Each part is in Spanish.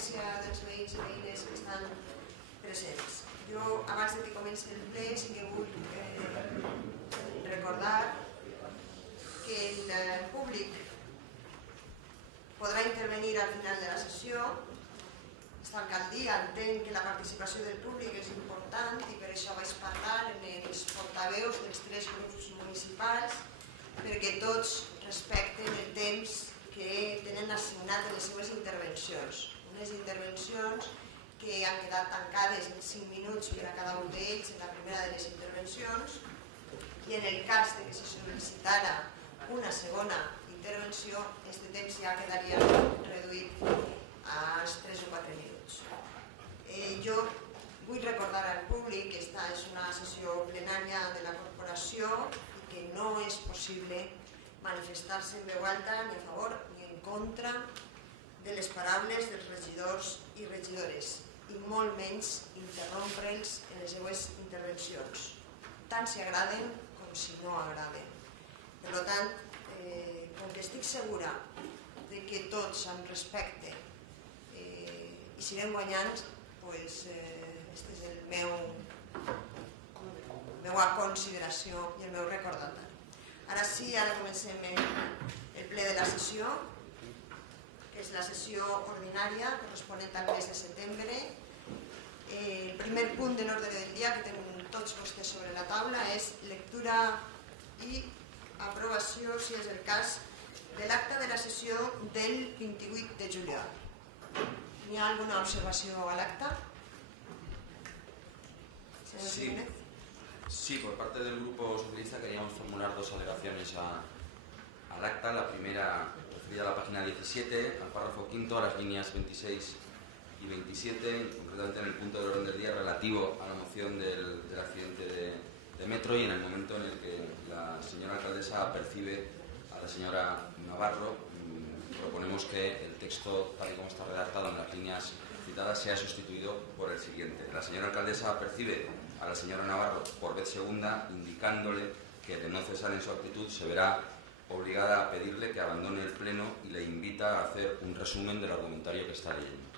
assistència dels veïns i veïnes que estan presents. Jo, abans que comenci el ple, sí que vull recordar que el públic podrà intervenir al final de la sessió. Esta alcaldia entén que la participació del públic és important i per això vaig parlar en els portaveus dels 3 grups municipals perquè tots respecten el temps que tenen assignat en les seves intervencions. Unes intervencions que han quedat tancades en 5 minuts per a cada un d'ells en la primera de les intervencions i en el cas que se sol·licitara una segona intervenció, aquest temps ja quedaria reduït als 3 o 4 minuts. Jo vull recordar al públic que aquesta és una sessió plenària de la corporació i que no és possible manifestar-se en veu alta ni a favor ni en contra de les paraules dels regidors i regidores i molt menys interrompre'ls en les seues intervencions, tant si agraden com si no agraden. Per tant, com que estic segura que tots amb respecte i siguem guanyants, aquesta és la meva consideració i el meu recordatori. Ara sí, ara comencem el ple de la sessió, que és la sessió ordinària corresponent al mes de setembre. El primer punt de l'ordre del dia que tenen tots vostès sobre la taula és lectura i aprovació, si és el cas, de l'acta de la sessió del 28 de juliol. ¿Hi ha alguna observació a l'acta? Sí, por parte del Grupo Socialista queríamos formular 2 alegaciones al acta. La primera referida a la página 17, al párrafo 5, a las líneas 26 y 27, concretamente en el punto del orden del día relativo a la moción del accidente de metro y en el momento en el que la señora alcaldesa percibe a la señora Navarro. Proponemos que el texto, tal y como está redactado en las líneas citadas, sea sustituido por el siguiente. La señora alcaldesa percibe a la señora Navarro por vez segunda, indicándole que de no cesar en su actitud se verá obligada a pedirle que abandone el pleno y le invita a hacer un resumen del argumentario que está leyendo.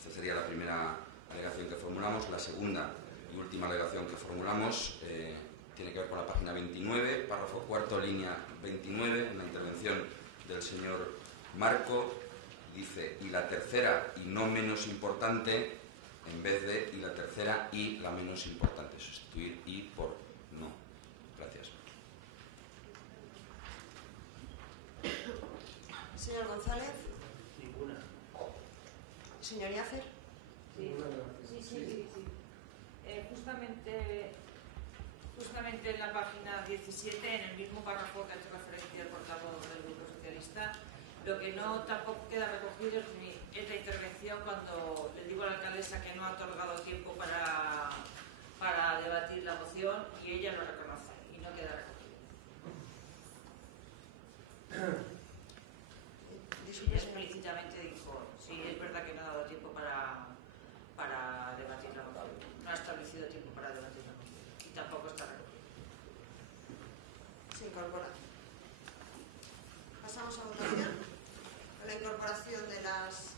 Esta sería la primera alegación que formulamos. La segunda y última alegación que formulamos tiene que ver con la página 29, párrafo 4, línea 29, en la intervención del señor Marco. Dice, y la tercera y no menos importante, en vez de y la tercera y la menos importante, sustituir y por no. Gracias. Señor González. Ninguna. Señor Yacer. Sí. Justamente en la página 17, en el mismo párrafo que ha hecho referencia el portavoz del Grupo Socialista, lo que no tampoco queda recogido es la intervención cuando le digo a la alcaldesa que no ha otorgado tiempo para debatir la moción y ella lo reconoce y no queda recogido. Ella explícitamente dijo, sí, es verdad que no ha dado tiempo para debatir la moción, no ha establecido tiempo para debatir la moción y tampoco está recogido. Se incorpora. Pasamos a votación. Con la incorporación de las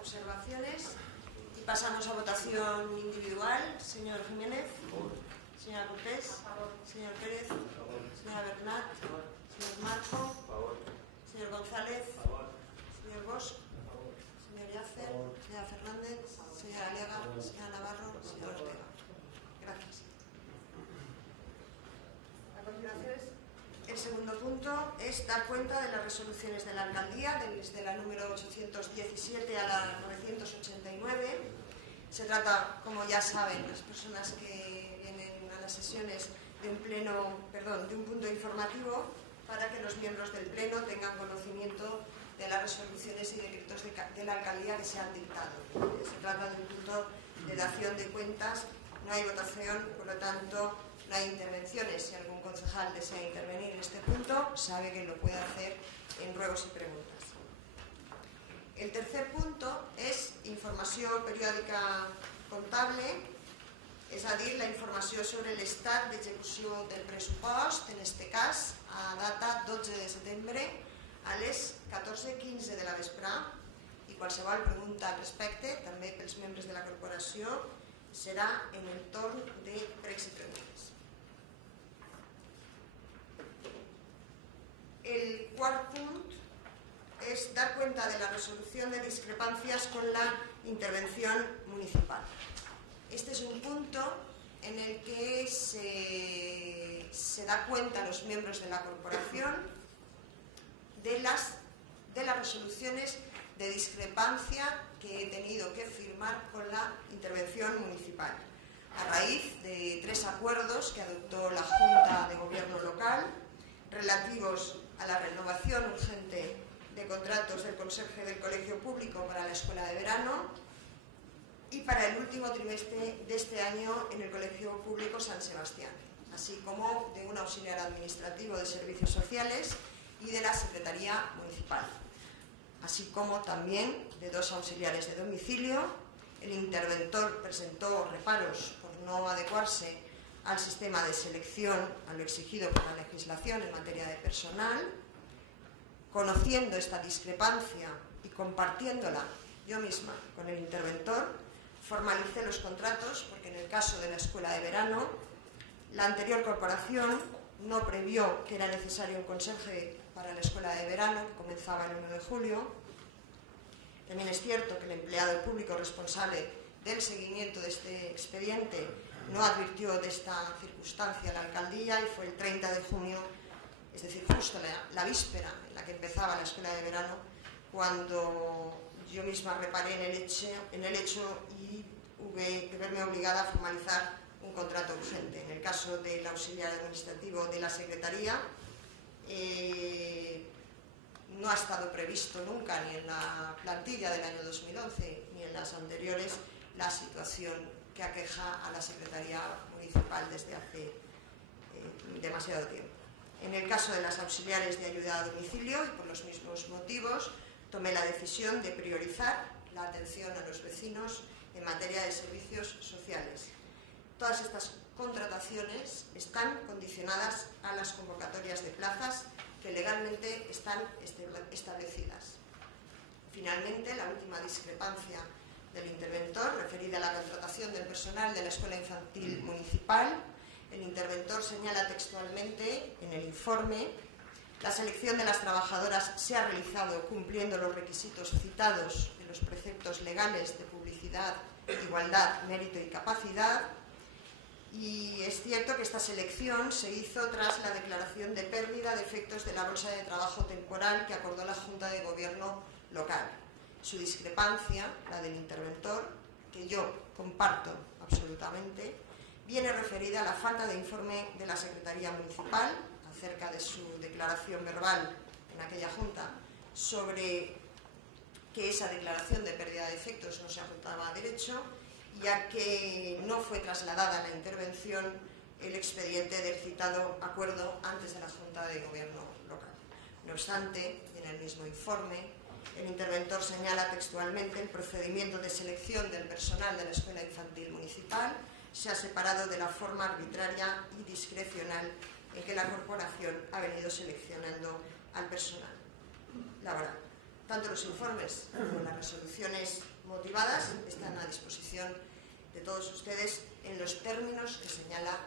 observaciones y pasamos a votación individual. Señor Jiménez. Señora Cortés. Señor Pérez. Señora Bernat. Señor Marco. Señor González. Señor Bosch. Señor Yacer. Señora Fernández. Señora Aliaga. Señora Navarro. Señor Ortega. Gracias. A continuación, el segundo punto es dar cuenta de las resoluciones de la alcaldía, desde la número 817 a la 989. Se trata, como ya saben las personas que vienen a las sesiones, de un punto informativo para que los miembros del pleno tengan conocimiento de las resoluciones y decretos de la alcaldía que se han dictado. Se trata de un punto de dación de cuentas, no hay votación, por lo tanto no hay intervenciones. Si algún concejal desea intervenir en este punto, sabe que lo puede hacer en ruegos y preguntas. El tercer punto és informació periòdica comptable, és a dir, la informació sobre l'estat d'execució del pressupost, en aquest cas, a data 12 de setembre, a les 14:15 de la vesprà, i qualsevol pregunta al respecte, també pels membres de la corporació, serà en el torn de pregs i preguntes. El cuarto punto es dar cuenta de la resolución de discrepancias con la intervención municipal. Este es un punto en el que se da cuenta a los miembros de la corporación de las resoluciones de discrepancia que he tenido que firmar con la intervención municipal, a raíz de 3 acuerdos que adoptó la Junta de Gobierno local relativos a la renovación urgente de contratos del conserje del Colegio Público para la Escuela de Verano y para el último trimestre de este año en el Colegio Público San Sebastián, así como de un auxiliar administrativo de Servicios Sociales y de la Secretaría Municipal, así como también de 2 auxiliares de domicilio. El interventor presentó reparos por no adecuarse al sistema de selección a lo exigido por la legislación en materia de personal. Conociendo esta discrepancia y compartiéndola yo misma con el interventor, formalicé los contratos porque en el caso de la Escuela de Verano, la anterior corporación no previó que era necesario un conserje para la Escuela de Verano, que comenzaba el 1 de julio. También es cierto que el empleado público responsable del seguimiento de este expediente no advirtió de esta circunstancia a la alcaldía y fue el 30 de junio, es decir, justo la víspera en la que empezaba la Escuela de Verano, cuando yo misma reparé en el hecho y hubo que verme obligada a formalizar un contrato urgente. En el caso del auxiliar administrativo de la Secretaría, no ha estado previsto nunca, ni en la plantilla del año 2011 ni en las anteriores, la situación que aqueja a la Secretaría Municipal desde hace demasiado tiempo. En el caso de las auxiliares de ayuda a domicilio, y por los mismos motivos, tomé la decisión de priorizar la atención a los vecinos en materia de servicios sociales. Todas estas contrataciones están condicionadas a las convocatorias de plazas que legalmente están establecidas. Finalmente, la última discrepancia del interventor, referida a la contratación del personal de la Escuela Infantil Municipal. El interventor señala textualmente en el informe: la selección de las trabajadoras se ha realizado cumpliendo los requisitos citados en los preceptos legales de publicidad, igualdad, mérito y capacidad. Y es cierto que esta selección se hizo tras la declaración de pérdida de efectos de la bolsa de trabajo temporal que acordó la Junta de Gobierno local. Su discrepancia, la del interventor, que yo comparto absolutamente, viene referida a la falta de informe de la Secretaría Municipal acerca de su declaración verbal en aquella Junta sobre que esa declaración de pérdida de efectos no se ajustaba a derecho, ya que no fue trasladada a la intervención el expediente del citado acuerdo antes de la Junta de Gobierno local. No obstante, en el mismo informe, el interventor señala textualmente: el procedimiento de selección del personal de la Escuela Infantil Municipal se ha separado de la forma arbitraria y discrecional en que la corporación ha venido seleccionando al personal laboral. Tanto los informes como las resoluciones motivadas están a disposición de todos ustedes en los términos que señala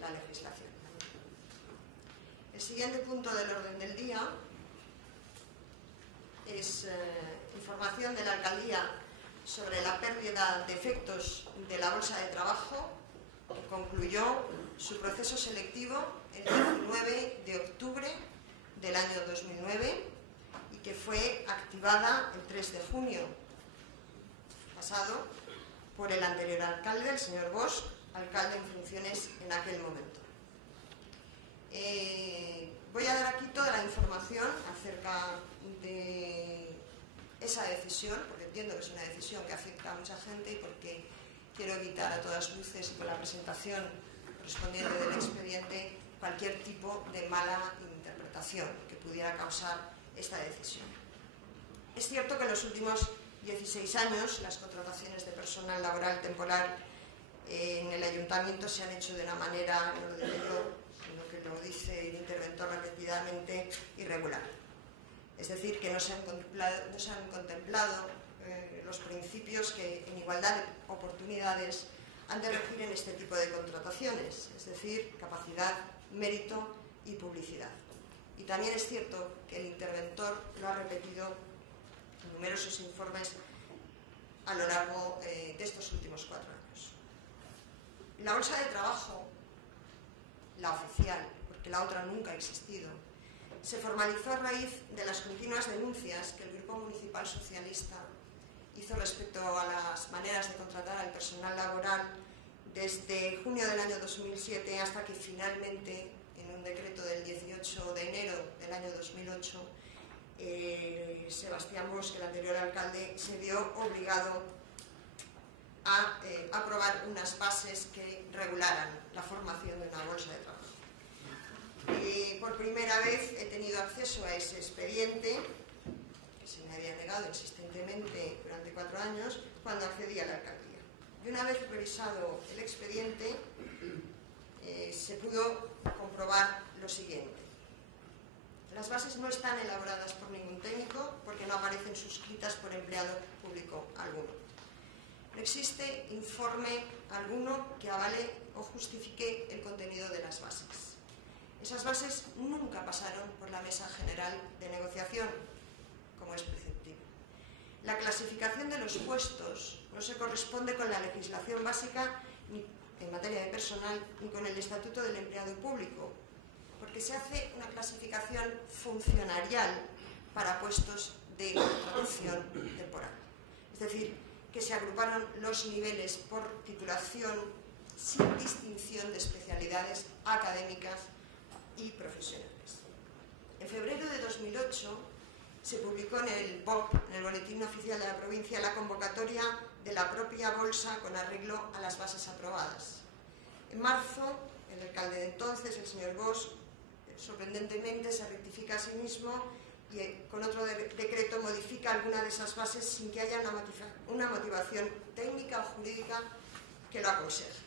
la legislación. El siguiente punto del orden del día es información de la alcaldía sobre la pérdida de efectos de la bolsa de trabajo, que concluyó su proceso selectivo el 19 de octubre del año 2009 y que fue activada el 3 de junio pasado por el anterior alcalde, el señor Bosch, alcalde en funciones en aquel momento. Voy a dar aquí toda la información acerca de esa decisión, porque entiendo que es una decisión que afecta a mucha gente y porque quiero evitar a todas luces y con la presentación correspondiente del expediente cualquier tipo de mala interpretación que pudiera causar esta decisión. Es cierto que en los últimos 16 años las contrataciones de personal laboral temporal en el ayuntamiento se han hecho de una manera, no lo digo yo, sino que lo dice el interventor repetidamente, irregular. Es decir, que no se han contemplado los principios que en igualdad de oportunidades han de regir en este tipo de contrataciones, es decir, capacidad, mérito y publicidad. Y también es cierto que el interventor lo ha repetido en numerosos informes a lo largo de estos últimos 4 años. La bolsa de trabajo, la oficial, porque la otra nunca ha existido, se formalizó a raíz de las continuas denuncias que el Grupo Municipal Socialista hizo respecto a las maneras de contratar al personal laboral desde junio del año 2007 hasta que finalmente, en un decreto del 18 de enero del año 2008, Sebastián Bosch, el anterior alcalde, se vio obligado a aprobar unas bases que regularan la formación de una bolsa de trabajo. Por primera vez he tenido acceso a ese expediente, que se me había negado insistentemente durante 4 años, cuando accedí a la alcaldía. Y una vez revisado el expediente, se pudo comprobar lo siguiente. Las bases no están elaboradas por ningún técnico porque no aparecen suscritas por empleado público alguno. No existe informe alguno que avale o justifique el contenido de las bases. Esas bases nunca pasaron por la Mesa General de Negociación, como es preceptivo. La clasificación de los puestos no se corresponde con la legislación básica ni en materia de personal ni con el Estatuto del Empleado Público, porque se hace una clasificación funcionarial para puestos de contratación temporal. Es decir, que se agruparon los niveles por titulación sin distinción de especialidades académicas y profesionales. En febrero de 2008 se publicó en el BOP, en el Boletín Oficial de la Provincia, la convocatoria de la propia bolsa con arreglo a las bases aprobadas. En marzo, el alcalde de entonces, el señor Bosch, sorprendentemente se rectifica a sí mismo y con otro decreto modifica alguna de esas bases sin que haya una motivación técnica o jurídica que lo aconseje.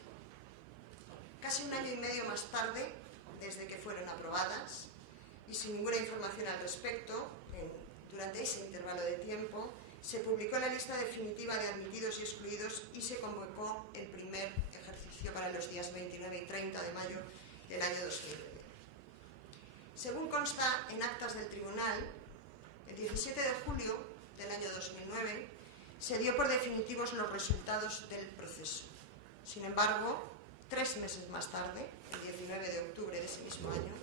Casi 1 año y medio más tarde, desde que fueron aprobadas, y sin ninguna información al respecto, durante ese intervalo de tiempo, se publicó la lista definitiva de admitidos y excluidos y se convocó el primer ejercicio para los días 29 y 30 de mayo del año 2009. Según consta en actas del tribunal, el 17 de julio del año 2009 se dio por definitivos los resultados del proceso. Sin embargo, 3 meses más tarde, el 19 de octubre de ese mismo año,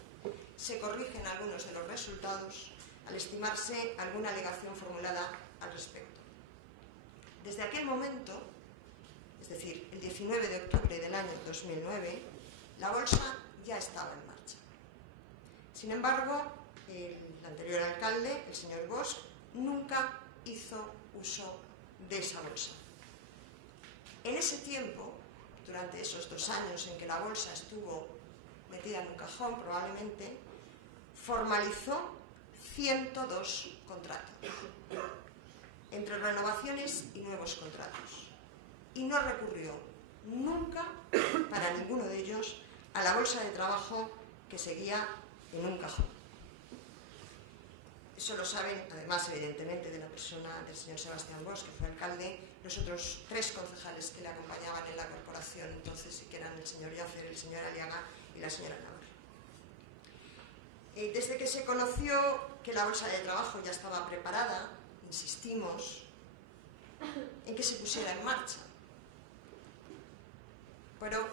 se corrigen algunos de los resultados al estimarse alguna alegación formulada al respecto. Desde aquel momento, es decir, el 19 de octubre del año 2009, la bolsa ya estaba en marcha. Sin embargo, el anterior alcalde, el señor Bosch, nunca hizo uso de esa bolsa. En ese tiempo, durante esos 2 años en que la bolsa estuvo metida en un cajón, probablemente, formalizó 102 contratos, entre renovaciones y nuevos contratos, y no recurrió nunca, para ninguno de ellos, a la bolsa de trabajo que seguía en un cajón. Eso lo saben, además, evidentemente, de la persona del señor Sebastián Bosch, que fue alcalde, los otros 3 concejales que le acompañaban en la corporación entonces, y que eran el señor Yacer, el señor Aliaga y la señora Navarro. Desde que se conoció que la bolsa de trabajo ya estaba preparada, insistimos en que se pusiera en marcha. Pero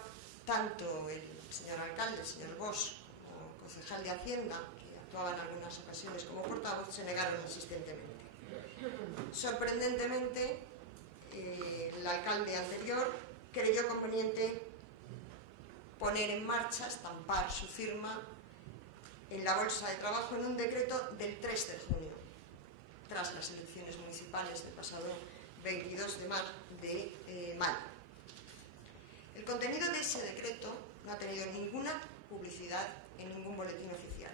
tanto el señor alcalde, el señor Bosch, como concejal de Hacienda, que actuaba en algunas ocasiones como portavoz, se negaron insistentemente. Sorprendentemente, el alcalde anterior creyó conveniente poner en marcha, estampar su firma en la bolsa de trabajo en un decreto del 3 de junio, tras las elecciones municipales del pasado 22 de mayo. El contenido de ese decreto no ha tenido ninguna publicidad en ningún boletín oficial.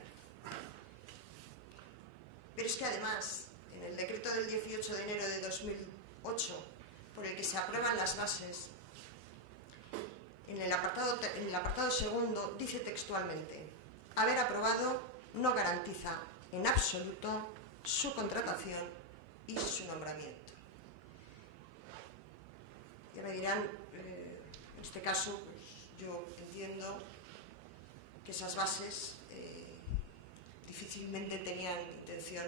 Pero es que además, en el decreto del 18 de enero de 2008, por el que se aprueban las bases, en el apartado segundo dice textualmente: haber aprobado no garantiza en absoluto su contratación y su nombramiento. me dirán, en este caso, pues, yo entiendo que esas bases difícilmente tenían intención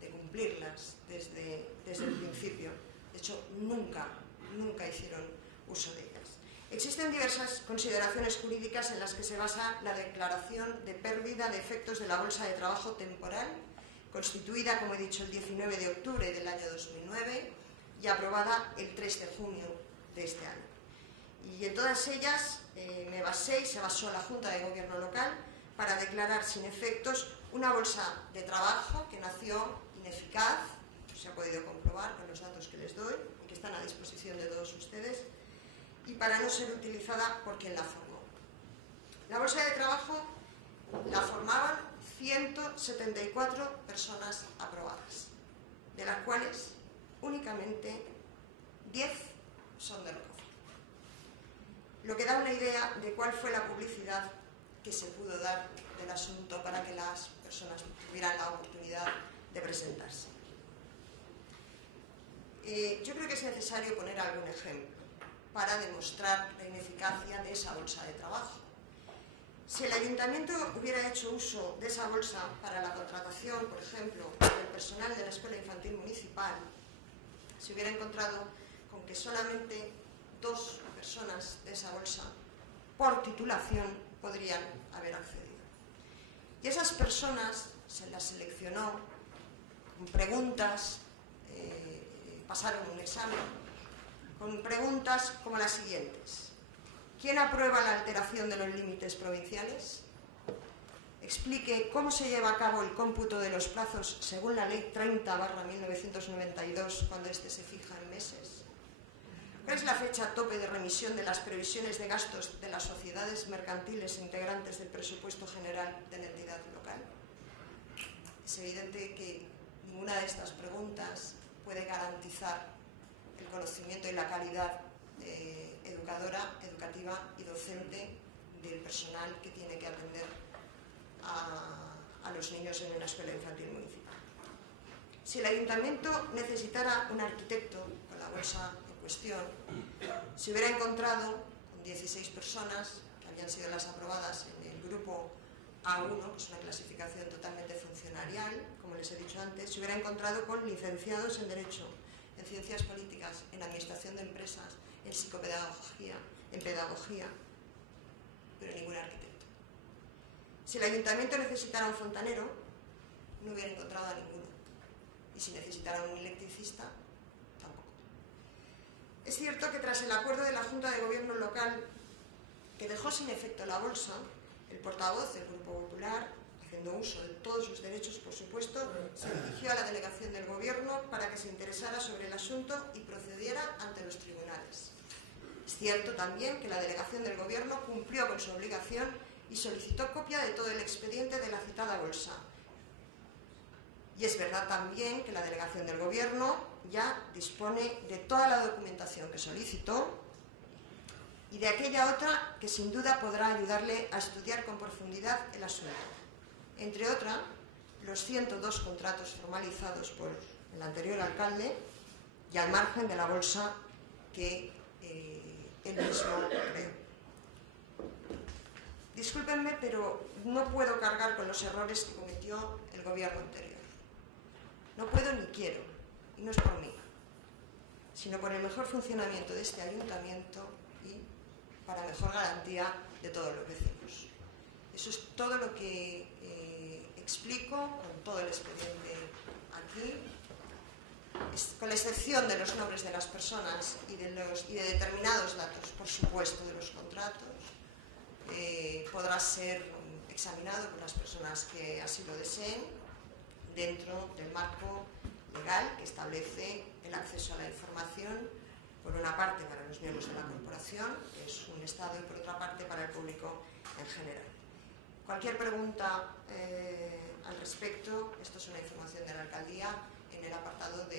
de cumplirlas desde el principio. De hecho, nunca hicieron uso de ellas. Existen diversas consideraciones jurídicas en las que se basa la declaración de pérdida de efectos de la bolsa de trabajo temporal, constituida, como he dicho, el 19 de octubre del año 2009 y aprobada el 3 de junio de este año. Y en todas ellas me basé y se basó la Junta de Gobierno local para declarar sin efectos una bolsa de trabajo que nació ineficaz, se ha podido comprobar con los datos que les doy y que están a disposición de todos ustedes, y para no ser utilizada por quien la formó. La bolsa de trabajo la formaban 174 personas aprobadas, de las cuales únicamente 10 son de Rocafuerte. Lo que da una idea de cuál fue la publicidad que se pudo dar del asunto para que las personas tuvieran la oportunidad de presentarse. Yo creo que es necesario poner algún ejemplo para demostrar la ineficacia de esa bolsa de trabajo. Si el ayuntamiento hubiera hecho uso de esa bolsa para la contratación, por ejemplo, del personal de la Escuela Infantil Municipal, se hubiera encontrado con que solamente 2 personas de esa bolsa, por titulación, podrían haber accedido. Y esas personas se las seleccionó con preguntas, pasaron un examen, con preguntas como las siguientes. ¿Quién aprueba la alteración de los límites provinciales? Explique cómo se lleva a cabo el cómputo de los plazos según la Ley 30/1992 cuando éste se fija en meses. ¿Cuál es la fecha tope de remisión de las previsiones de gastos de las sociedades mercantiles integrantes del presupuesto general de la entidad local? Es evidente que ninguna de estas preguntas puede garantizar el conocimiento y la calidad educativa y docente del personal que tiene que atender a los niños en una escuela infantil municipal. Si el ayuntamiento necesitara un arquitecto con la bolsa en cuestión, se hubiera encontrado con 16 personas que habían sido las aprobadas en el grupo A1, que es una clasificación totalmente funcionarial, como les he dicho antes, se hubiera encontrado con licenciados en Derecho, en Ciencias Políticas, en Administración de Empresas, en Psicopedagogía, en Pedagogía, pero ningún arquitecto. Si el ayuntamiento necesitara un fontanero, no hubiera encontrado a ninguno. Y si necesitara un electricista, tampoco. Es cierto que tras el acuerdo de la Junta de Gobierno local, que dejó sin efecto la bolsa, el portavoz del Grupo Popular, haciendo uso de todos sus derechos, por supuesto, se dirigió a la delegación del Gobierno para que se interesara sobre el asunto y procediera ante los tribunales. Es cierto también que la delegación del Gobierno cumplió con su obligación y solicitó copia de todo el expediente de la citada bolsa. Y es verdad también que la delegación del Gobierno ya dispone de toda la documentación que solicitó y de aquella otra que sin duda podrá ayudarle a estudiar con profundidad el asunto. Entre otras, los 102 contratos formalizados por el anterior alcalde y al margen de la bolsa que él mismo creó. Discúlpenme, pero no puedo cargar con los errores que cometió el gobierno anterior. No puedo ni quiero, y no es por mí, sino por el mejor funcionamiento de este ayuntamiento y para mejor garantía de todos los vecinos. Eso es todo lo que explico con todo el expediente aquí, con la excepción de los nombres de las personas y de determinados datos, por supuesto, de los contratos. Podrá ser examinado por las personas que así lo deseen dentro del marco legal que establece el acceso a la información, por una parte para los miembros de la corporación, que es un Estado, y por otra parte para el público en general. Cualquier pregunta al respecto, esto es una información de la alcaldía en el apartado de